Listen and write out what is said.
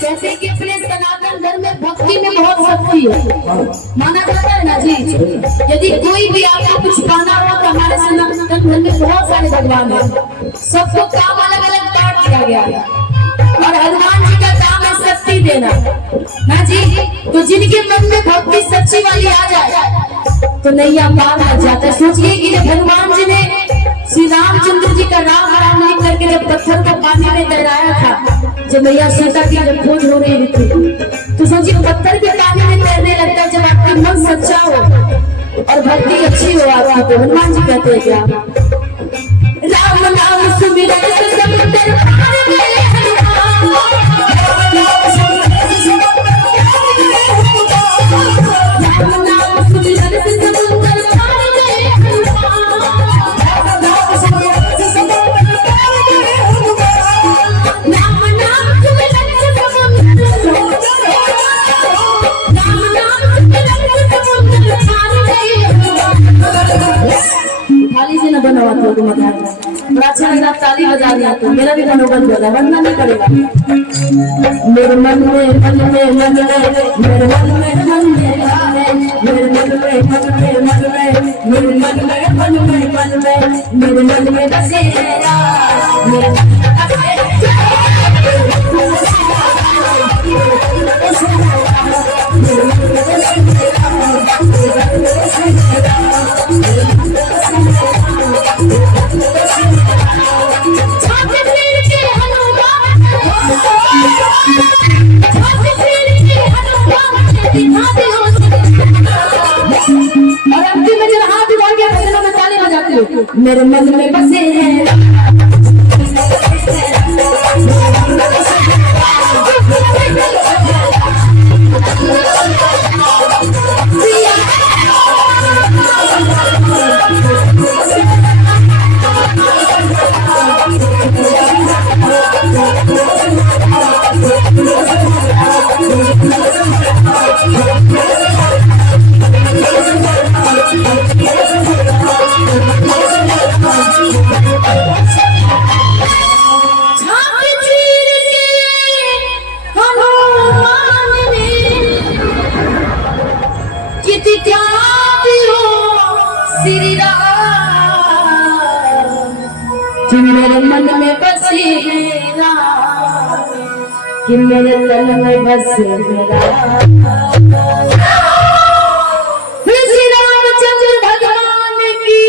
जैसे कि अपने सनातन धर्म में भक्ति में बहुत शक्ति है, माना जाता है ना जी। यदि कोई भी आपको कुछ पाना हो तो हमारे सनातन धर्म में बहुत सारे भगवान हैं, सबको काम अलग अलग बांट दिया गया है और हनुमान जी का काम है शक्ति देना ना जी। तो जिनके मन में भक्ति सच्ची वाली आ जाए तो नैया पार हो जाता है। सोचिए कि जब हनुमान जी ने श्री रामचंद्र जी का राम राम लिख करके जब पत्थर को पानी में तैराया था, जब मैया सीता की जब खोज हो रही थी, तो सोचिए पत्थर के पानी में तैरने लगता है। जब आपका मन सच्चा हो और भक्ति अच्छी हो आपकी, तो हनुमान जी कहते हैं क्या, राम नाम सुमिरन से समुद्र पार गए हनुमान, राम नाम सुमिरन से समुद्र पार गए हनुमान, थाली से न बना हुआ तो मत अच्छा लगा, ताली बजा दिया तो मेरा भी मनोबल हो रहा, वरना नहीं करेगा। मेरे मन में मन में मन में मेरे मन में मन में मेरे मन में मन में मन में मेरे मन में मन में मन में मेरे मन में बसेरा मेरे और अंतिम में जब हाथ उठा के भजनों में ताली बजाते हो, मेरे मन में बसे हैं मेरे मन में बसेरा कि मेरे तन में बसेरा। श्री रामचंद्र भगवान की